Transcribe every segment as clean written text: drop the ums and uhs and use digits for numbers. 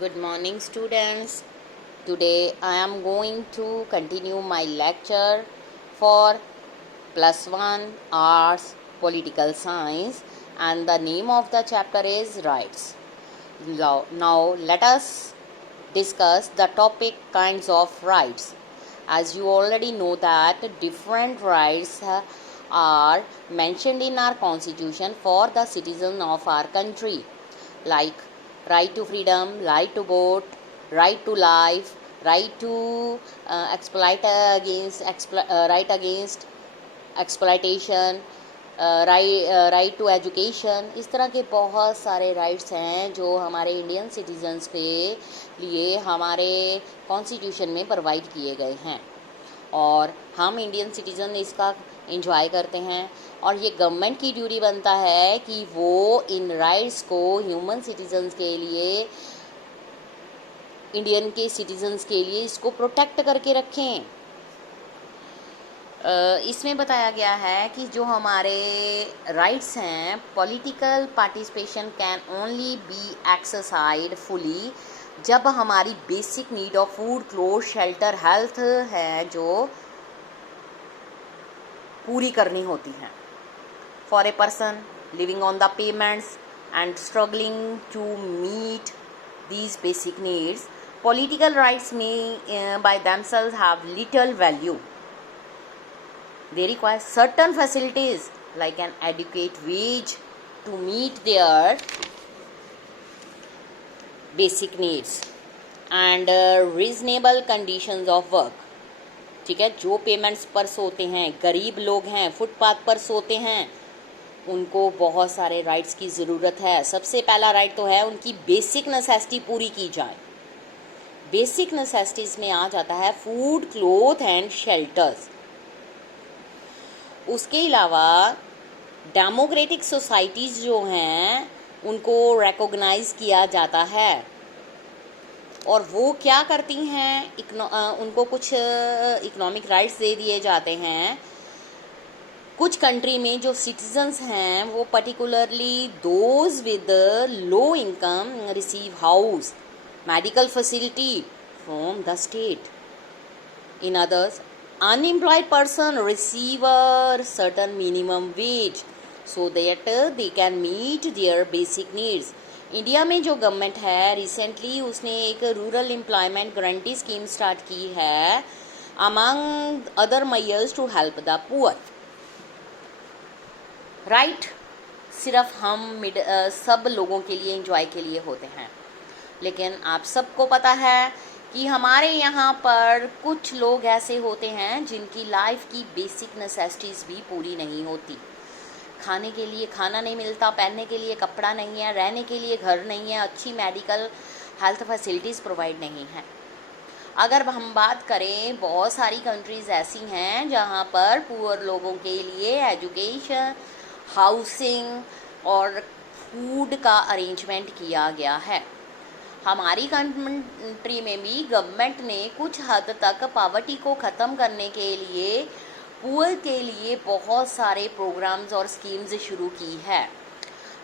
Good morning, students. Today I am going to continue my lecture for +1 Arts Political Science, and the name of the chapter is Rights. Now let us discuss the topic kinds of rights. As you already know that different rights are mentioned in our constitution for the citizen of our country, like right to freedom, right to vote, right to life, right to right against exploitation, right to education. इस तरह के बहुत सारे rights हैं जो हमारे Indian citizens के लिए हमारे कॉन्स्टिट्यूशन में प्रोवाइड किए गए हैं और हम इंडियन सिटीज़न इसका एंजॉय करते हैं. और ये गवर्नमेंट की ड्यूटी बनता है कि वो इन राइट्स को ह्यूमन सिटीजन्स के लिए, इंडियन के सिटीजन्स के लिए इसको प्रोटेक्ट करके रखें. इसमें बताया गया है कि जो हमारे राइट्स हैं, political participation can only be exercised fully जब हमारी basic need of food, cloth, shelter, health है जो पूरी करनी होती हैं. For a person living on the payments and struggling to meet these basic needs, political rights may by themselves have little value. They require certain facilities like an adequate wage to meet their basic needs and reasonable conditions of work. ठीक है, जो payments पर सोते हैं, गरीब लोग हैं, footpath पर सोते हैं, उनको बहुत सारे राइट्स की ज़रूरत है. सबसे पहला राइट तो है उनकी बेसिक नेसेसिटी पूरी की जाए. बेसिक नेसेसिटीज़ में आ जाता है फूड, क्लोथ एंड शेल्टर्स. उसके अलावा डेमोक्रेटिक सोसाइटीज़ जो हैं उनको रिकॉग्नाइज किया जाता है और वो क्या करती हैं, उनको कुछ इकोनॉमिक राइट्स दे दिए जाते हैं. कुछ कंट्री में जो सिटीजन्स हैं वो particularly those with low income receive house, medical facility from the state. In others, unemployed person receive a certain minimum wage so that they can meet their basic needs. India में जो government है recently उसने एक rural employment guarantee scheme start की है among other measures to help the poor. Right सिर्फ हम सब लोगों के लिए एंजॉय के लिए होते हैं, लेकिन आप सबको पता है कि हमारे यहाँ पर कुछ लोग ऐसे होते हैं जिनकी लाइफ की बेसिक नेसेसिटीज़ भी पूरी नहीं होती. खाने के लिए खाना नहीं मिलता, पहनने के लिए कपड़ा नहीं है, रहने के लिए घर नहीं है, अच्छी मेडिकल हेल्थ फैसिलिटीज़ प्रोवाइड नहीं है. अगर हम बात करें, बहुत सारी कंट्रीज़ ऐसी हैं जहाँ पर पुअर लोगों के लिए एजुकेशन, हाउसिंग और फूड का अरेंजमेंट किया गया है. हमारी कंट्री में भी गवर्नमेंट ने कुछ हद तक पॉवर्टी को ख़त्म करने के लिए पुअर के लिए बहुत सारे प्रोग्राम्स और स्कीम्स शुरू की है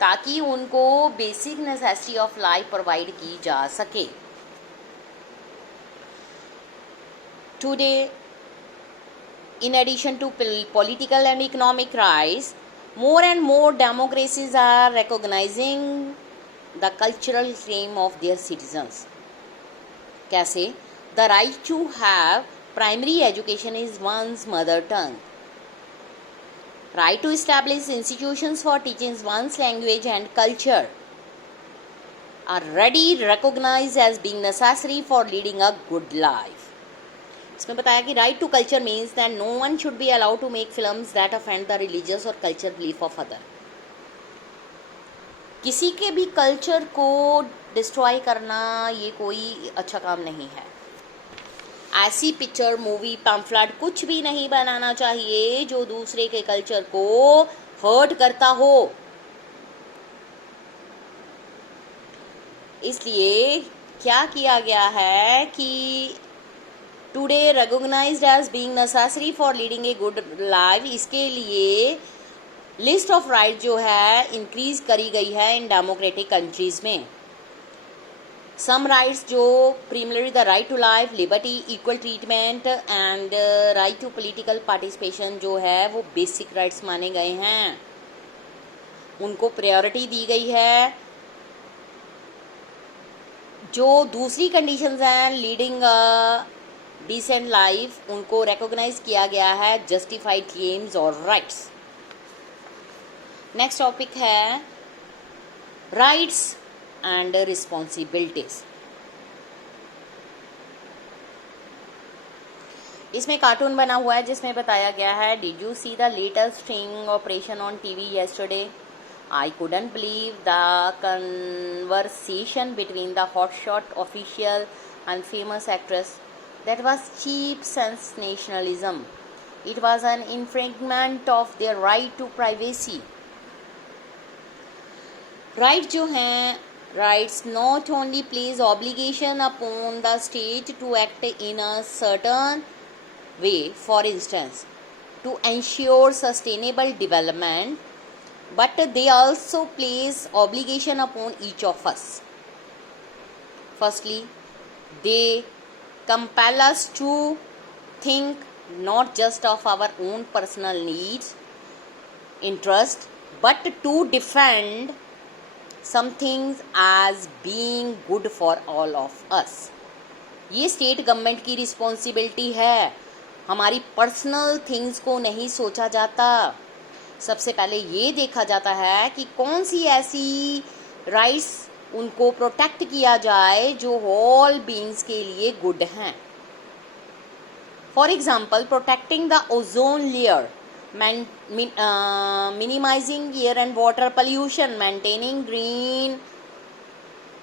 ताकि उनको basic necessity of life provide की जा सके. Today, in addition to political and economic rights, more and more democracies are recognizing the cultural claim of their citizens. कैसे? The right to have primary education is one's mother tongue. Right to establish institutions for teaching one's language and culture are already recognized as being necessary for leading a good life. इसमें बताया कि right to culture means that no one should be allowed to make films that offend the religious or cultural belief of other. किसी के भी culture को destroy करना ये कोई अच्छा काम नहीं है. ऐसी पिक्चर, मूवी, पैम्फलेट कुछ भी नहीं बनाना चाहिए जो दूसरे के कल्चर को हर्ट करता हो. इसलिए क्या किया गया है कि today recognised as being necessary for leading a good life, इसके लिए लिस्ट ऑफ राइट जो है इंक्रीज करी गई है इन डेमोक्रेटिक कंट्रीज़ में. सम राइट्स जो primarily the right to life, liberty, equal treatment and right to political participation जो है वो बेसिक राइट्स माने गए हैं, उनको प्रायोरिटी दी गई है। जो दूसरी कंडीशंस हैं, लीडिंग डिसेंट लाइफ, उनको रिकॉग्नाइज किया गया है जस्टिफाइड क्लेम्स और राइट्स। नेक्स्ट टॉपिक है राइट्स एंड रिस्पॉन्सिबिलिटीज। इसमें कार्टून बना हुआ है जिसमें बताया गया है, did you see the latest sting operation on TV yesterday? I couldn't believe the conversation between the hotshot official and famous actress. That was cheap sensationalism. It was an infringement of their right to privacy. Right जो हैं, rights not only place obligation upon the state to act in a certain way, for instance, to ensure sustainable development, but they also place obligation upon each of us. Firstly, they compel us to think not just of our own personal needs, interest, but to defend some things as being good for all of us. ये state government की responsibility है, हमारी personal things को नहीं सोचा जाता। सबसे पहले ये देखा जाता है कि कौन सी ऐसी राइट्स उनको प्रोटेक्ट किया जाए जो ऑल बीइंग्स के लिए गुड हैं। For example, protecting the ozone layer, minimizing air and water pollution, maintaining green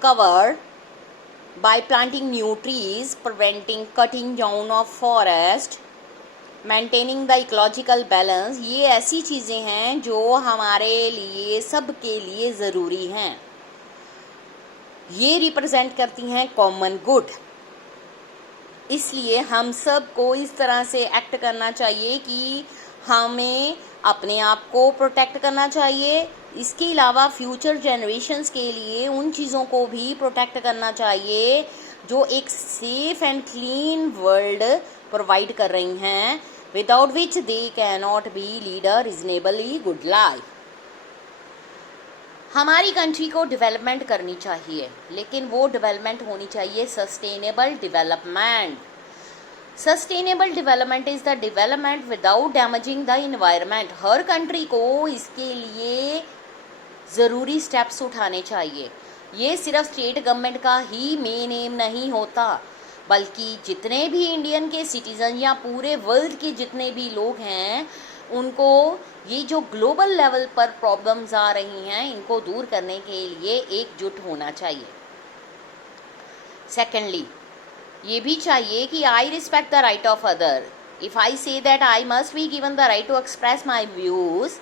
cover by planting new trees, preventing cutting down of forest, maintaining the ecological balance, ये ऐसी चीज़ें हैं जो हमारे लिए, सब के लिए ज़रूरी हैं। ये रिप्रेजेंट करती हैं कॉमन गुड। इसलिए हम सब को इस तरह से एक्ट करना चाहिए कि हमें अपने आप को प्रोटेक्ट करना चाहिए, इसके अलावा फ्यूचर जनरेशन्स के लिए उन चीज़ों को भी प्रोटेक्ट करना चाहिए जो एक safe and clean world provide कर रही हैं, without which they can not be lead a reasonably good life. हमारी कंट्री को डेवलपमेंट करनी चाहिए, लेकिन वो डेवलपमेंट होनी चाहिए sustainable development. Sustainable development is the development without damaging the environment. Her country को इसके लिए ज़रूरी स्टेप्स उठाने चाहिए। ये सिर्फ स्टेट गवर्नमेंट का ही मेन एम नहीं होता, बल्कि जितने भी इंडियन के सिटीज़न या पूरे वर्ल्ड के जितने भी लोग हैं, उनको ये जो ग्लोबल लेवल पर प्रॉब्लम्स आ रही हैं, इनको दूर करने के लिए एकजुट होना चाहिए। सेकेंडली, ये भी चाहिए कि I respect the right of other. If I say that I must be given the right to express my views,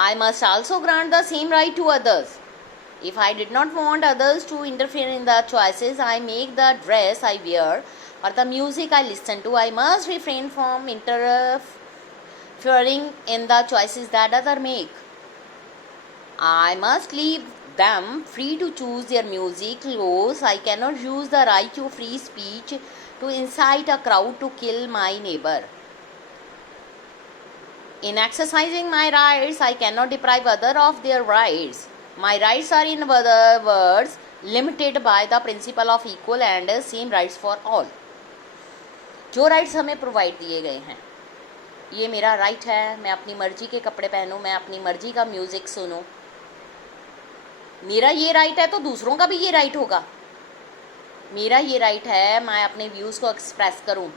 I must also grant the same right to others. If I did not want others to interfere in the choices I make, the dress I wear, or the music I listen to, I must refrain from interfering in the choices that others make. I must leave them free to choose their music, clothes. I cannot use the right to free speech to incite a crowd to kill my neighbor. In exercising my rights, I cannot deprive others of their rights. My rights are, in other words, limited by the principle of equal and same rights for all. जो rights हमें provide दिए गए हैं, ये मेरा right है, मैं अपनी मर्जी के कपड़े पहनूं, मैं अपनी मर्जी का म्यूज़िक सुनूं। मेरा ये राइट है तो दूसरों का भी ये राइट होगा। मेरा ये राइट है मैं अपने व्यूज़ को एक्सप्रेस करूं,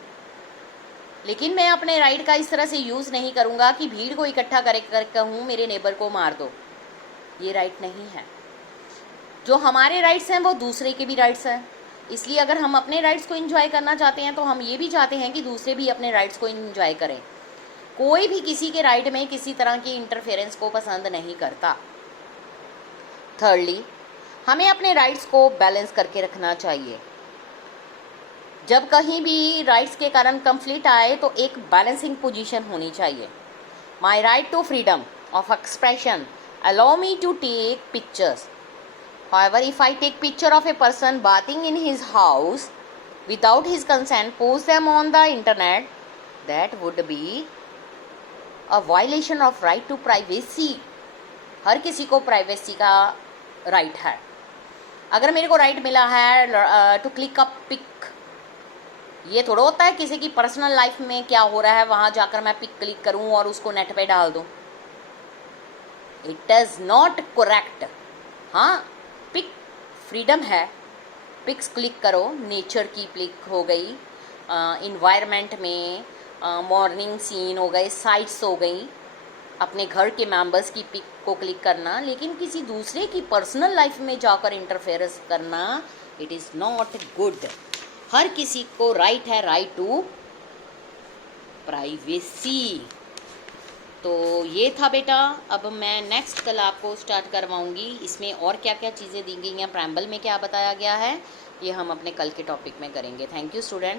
लेकिन मैं अपने राइट का इस तरह से यूज़ नहीं करूँगा कि भीड़ को इकट्ठा कर कहूँ मेरे नेबर को मार दो। ये राइट नहीं है। जो हमारे राइट्स हैं वो दूसरे के भी राइट्स हैं। इसलिए अगर हम अपने राइट्स को एंजॉय करना चाहते हैं तो हम ये भी चाहते हैं कि दूसरे भी अपने राइट्स को एंजॉय करें। कोई भी किसी के राइट में किसी तरह की इंटरफेरेंस को पसंद नहीं करता। थर्डली, हमें अपने राइट्स को बैलेंस करके रखना चाहिए। जब कहीं भी राइट्स के कारण कंफ्लिक्ट आए तो एक बैलेंसिंग पोजीशन होनी चाहिए। My right to freedom of expression allow me to take pictures However, if I take picture of a person bathing in his house without his consent, post them on the internet, that would be a violation of right to privacy. हर किसी को privacy का right है. अगर मेरे को right मिला है to click a pick, ये थोड़ा होता है किसी की पर्सनल लाइफ में क्या हो रहा है वहाँ जाकर मैं पिक क्लिक करूँ और उसको नेट पे डाल दूँ. It is not correct. हाँ, पिक फ्रीडम है, पिक्स क्लिक करो. नेचर की पिक हो गई, इन्वायरमेंट में मॉर्निंग सीन हो गए, साइट्स हो गई, अपने घर के मेंबर्स की पिक को क्लिक करना. लेकिन किसी दूसरे की पर्सनल लाइफ में जाकर इंटरफेरेंस करना, इट इज़ नॉट गुड. हर किसी को राइट है, राइट टू प्राइवेसी. तो ये था बेटा. अब मैं नेक्स्ट कल आपको स्टार्ट करवाऊंगी. इसमें और क्या क्या चीज़ें दी गई हैं, प्रेम्बल में क्या बताया गया है, ये हम अपने कल के टॉपिक में करेंगे. Thank you student.